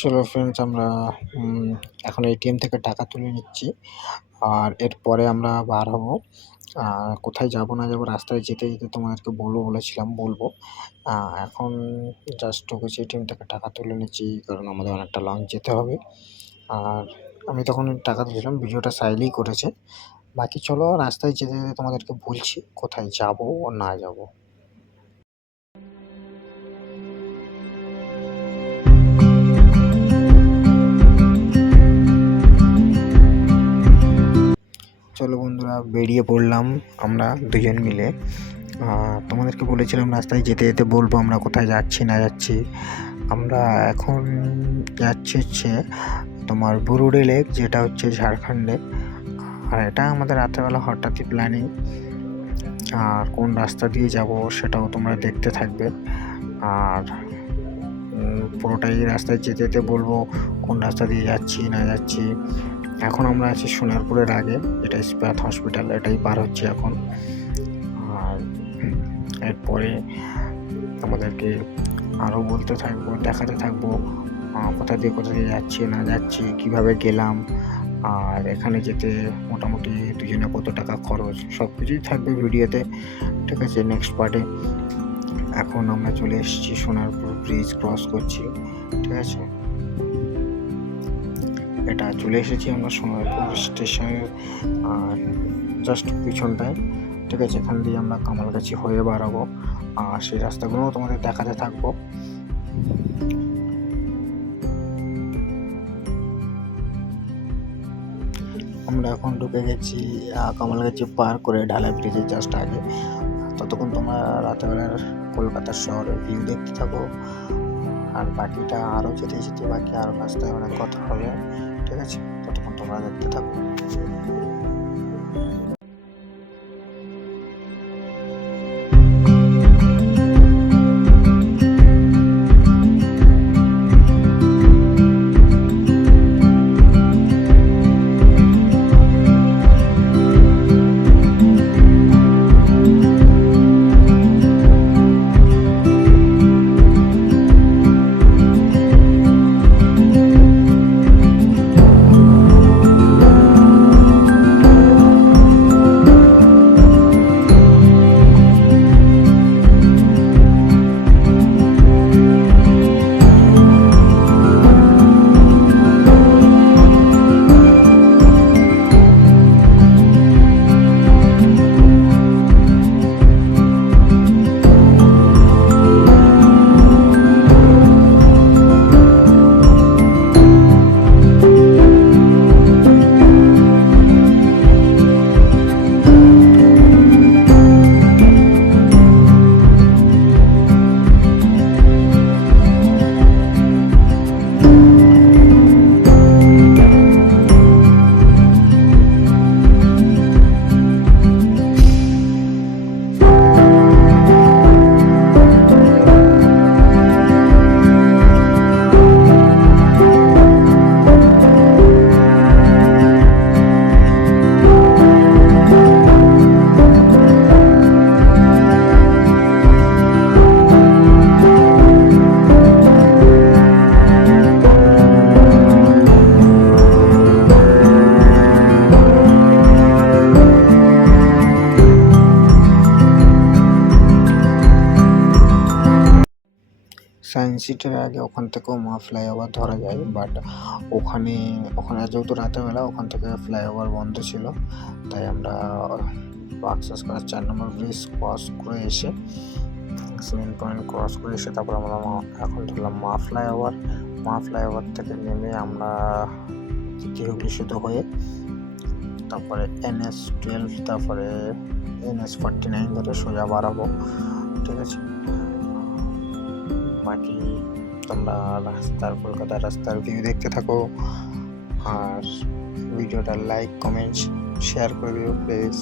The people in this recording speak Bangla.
চলো ফ্রেন্ডস, আমরা এখন এটিএম থেকে টাকা তুলে নিচ্ছি। আর এরপরে আমরা বার হব। কোথায় যাব না যাব রাস্তায় যেতে যেতে তোমাদেরকে বলবো। এখন জাস্ট ঢুকেছি, এটিএম থেকে টাকা তুলে নিচ্ছি, কারণ আমাদের অনেকটা লং যেতে হবে। আর আমি তখন টাকা তুলছিলাম, ভিডিওটা সাইলেই করেছে। বাকি চলো রাস্তায় যেতে যেতে তোমাদেরকে বলছি কোথায় যাব ও না যাব। চলো বন্ধুরা, বেরিয়ে পড়লাম আমরা দুজন মিলে। তোমাদেরকে বলেছিলাম রাস্তায় যেতে যেতে বলবো আমরা কোথায় যাচ্ছি না যাচ্ছি। আমরা এখন যাচ্ছি হচ্ছে তোমার বুরুডি লেক, যেটা হচ্ছে ঝাড়খণ্ডে। আর এটা আমাদের রাত্রেবেলা হঠাৎই প্ল্যানিং। আর কোন রাস্তা দিয়ে যাব সেটাও তোমরা দেখতে থাকবে। আর পুরোটাই রাস্তায় যেতে যেতে বলবো কোন রাস্তা দিয়ে যাচ্ছি না যাচ্ছি। এখন আমরা আছি সোনারপুরের আগে, এটা ইস্পাত হসপিটাল, এটাই পার হচ্ছে এখন। আর এরপরে আমাদেরকে আরও বলতে থাকবো, দেখাতে থাকবো কোথা দিয়ে যাচ্ছি না যাচ্ছি, কিভাবে গেলাম, আর এখানে যেতে মোটামুটি দুজনে কত টাকা খরচ, সব কিছুই থাকবে ভিডিওতে। ঠিক আছে, নেক্সট পার্টে। এখন আমরা চলে এসেছি, সোনারপুর ব্রিজ ক্রস করছি। ঠিক আছে, এটা চলে এসেছি আমরা সোনারপুর স্টেশনের জাস্ট পিছনটায়। ঠিক আছে, এখান দিয়ে আমরা কামালগাছি হয়ে বাড়াবো, আর সেই রাস্তাগুলোও তোমাদের দেখাতে থাকবো। আমরা এখন ঢুকে গেছি কামালগাছি পার করে ঢালাই ব্রিজের জাস্ট আগে। ততক্ষণ তোমরা রাতেবেলার কলকাতার শহরের ভিউ দেখতে থাকো। আর বাকিটা আরও যেতে যেতে বাকি আরও রাস্তায় অনেক কথা হবে। ঠিক আছে, ততক্ষণ তোমরা দেখতে থাকো। সায়েন্স সিটির আগে ওখান থেকেও ফ্লাইওভার ধরা যায়, বাট ওখানে যেহেতু রাতেরবেলা ওখান থেকে ফ্লাইওভার বন্ধ ছিল, তাই আমরা আক্সেস করার 4 নম্বর ব্রিজ ক্রস করে এসে সিমেন্ট পয়েন্ট ক্রস করে এসে তারপর আমরা এখন ধরলাম ফ্লাইওভার থেকে নেমে আমরা হুগলি সেতু হয়ে তারপরে NS-12 তারপরে NS-49 ধরে সোজা বাড়াবো। ঠিক আছে, বাকি তোমরা কলকাতার রাস্তার ভিউ দেখতে থাকো। আর ভিডিওটা লাইক কমেন্ট শেয়ার করে দিও প্লিজ।